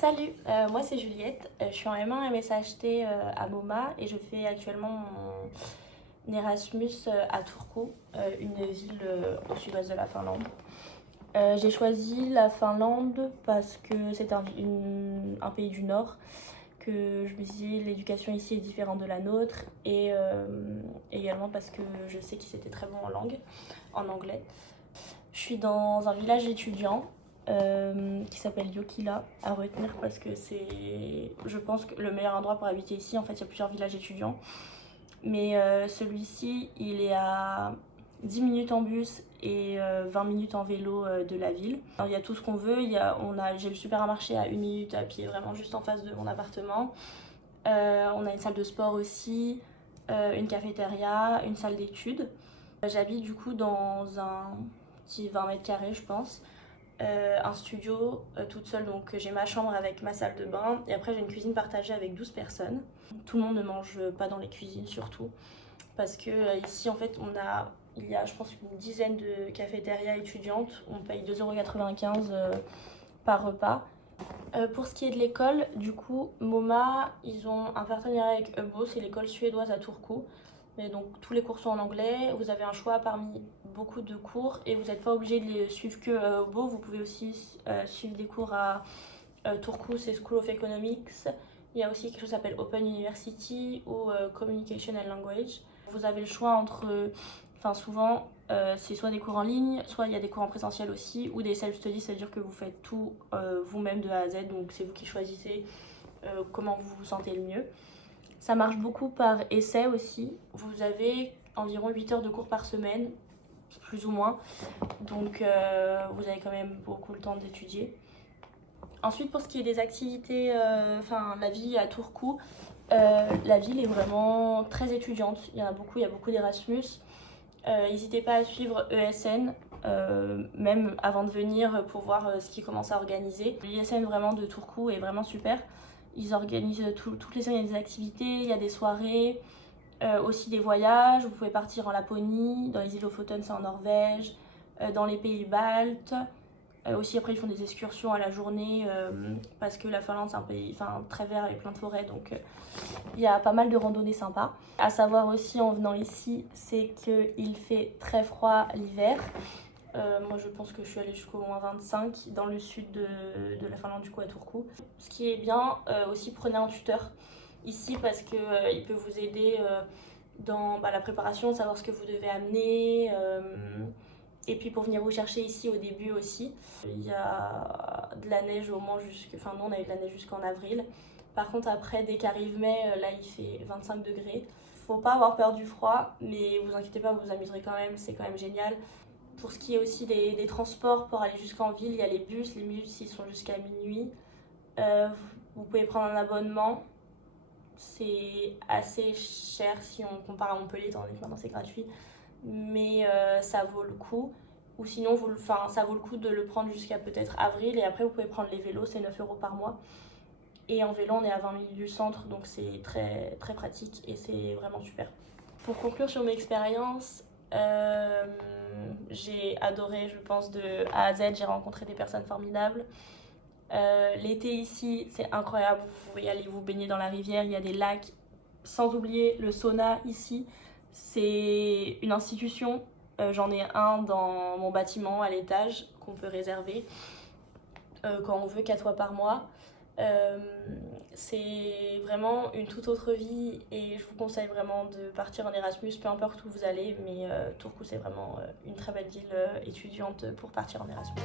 Salut, moi c'est Juliette, je suis en M1 MSHT à MoMA et je fais actuellement mon Erasmus à Turku, une ville au sud-ouest de la Finlande. J'ai choisi la Finlande parce que c'est un pays du Nord, que je me disais l'éducation ici est différente de la nôtre et également parce que je sais qu'ils étaient très bons en anglais. Je suis dans un village étudiant qui s'appelle Jokila, à retenir parce que c'est, je pense, que le meilleur endroit pour habiter ici. En fait, il y a plusieurs villages étudiants, mais celui-ci, il est à 10 minutes en bus et 20 minutes en vélo de la ville. Alors, il y a tout ce qu'on veut. J'ai le supermarché à 1 minute à pied, vraiment juste en face de mon appartement. On a une salle de sport aussi, une cafétéria, une salle d'études. J'habite du coup dans un petit 20 mètres carrés, je pense. Un studio toute seule, donc j'ai ma chambre avec ma salle de bain et après j'ai une cuisine partagée avec 12 personnes. Tout le monde ne mange pas dans les cuisines surtout parce que ici en fait il y a je pense une dizaine de cafétérias étudiantes, on paye 2,95 € par repas. Pour ce qui est de l'école, du coup MoMA ils ont un partenariat avec Ebo, c'est l'école suédoise à Turku. Et donc tous les cours sont en anglais, vous avez un choix parmi beaucoup de cours et vous n'êtes pas obligé de les suivre que à Obo, vous pouvez aussi suivre des cours à Turku, c'est School of Economics. Il y a aussi quelque chose qui s'appelle Open University ou Communication and Language. Vous avez le choix entre, souvent c'est soit des cours en ligne, soit il y a des cours en présentiel aussi, ou des self-study, c'est-à-dire que vous faites tout vous-même de A à Z, donc c'est vous qui choisissez comment vous vous sentez le mieux. Ça marche beaucoup par essai aussi. Vous avez environ 8 heures de cours par semaine, plus ou moins. Donc vous avez quand même beaucoup le temps d'étudier. Ensuite, pour ce qui est des activités, la vie à Turku, la ville est vraiment très étudiante. Il y en a beaucoup, il y a beaucoup d'Erasmus. N'hésitez pas à suivre ESN, même avant de venir pour voir ce qu'ils commencent à organiser. L'ISN vraiment de Turku est vraiment super. Ils organisent toutes les semaines des activités, il y a des soirées, aussi des voyages. Vous pouvez partir en Laponie, dans les îles Lofoten, c'est en Norvège, dans les pays baltes. Aussi après ils font des excursions à la journée parce que la Finlande c'est un pays très vert avec plein de forêts, donc il y a pas mal de randonnées sympas. À savoir aussi en venant ici, c'est qu'il fait très froid l'hiver. Moi je pense que je suis allée jusqu'au -25 dans le sud de la Finlande, du coup à Turku. Ce qui est bien, aussi prenez un tuteur ici parce qu'il peut vous aider dans la préparation, savoir ce que vous devez amener. Et puis pour venir vous chercher ici au début aussi. Il y a de la neige au moins nous on a eu de la neige jusqu'en avril. Par contre après dès qu'arrive mai, là il fait 25 degrés. Faut pas avoir peur du froid, mais vous inquiétez pas, vous vous amuserez quand même, c'est quand même génial. Pour ce qui est aussi des transports pour aller jusqu'en ville, il y a les bus ils sont jusqu'à minuit. Vous pouvez prendre un abonnement, c'est assez cher si on compare à Montpellier, étant donné que maintenant c'est gratuit, mais ça vaut le coup. Ou sinon, ça vaut le coup de le prendre jusqu'à peut-être avril et après vous pouvez prendre les vélos, c'est 9 € par mois. Et en vélo, on est à 20 minutes du centre, donc c'est très, très pratique et c'est vraiment super. Pour conclure sur mes expériences, j'ai adoré, je pense, de A à Z, j'ai rencontré des personnes formidables. L'été ici, c'est incroyable, vous pouvez aller vous baigner dans la rivière, il y a des lacs, sans oublier le sauna ici, c'est une institution. J'en ai un dans mon bâtiment à l'étage qu'on peut réserver quand on veut 4 fois par mois. C'est vraiment une toute autre vie et je vous conseille vraiment de partir en Erasmus, peu importe où vous allez, mais Turku c'est vraiment une très belle ville étudiante pour partir en Erasmus.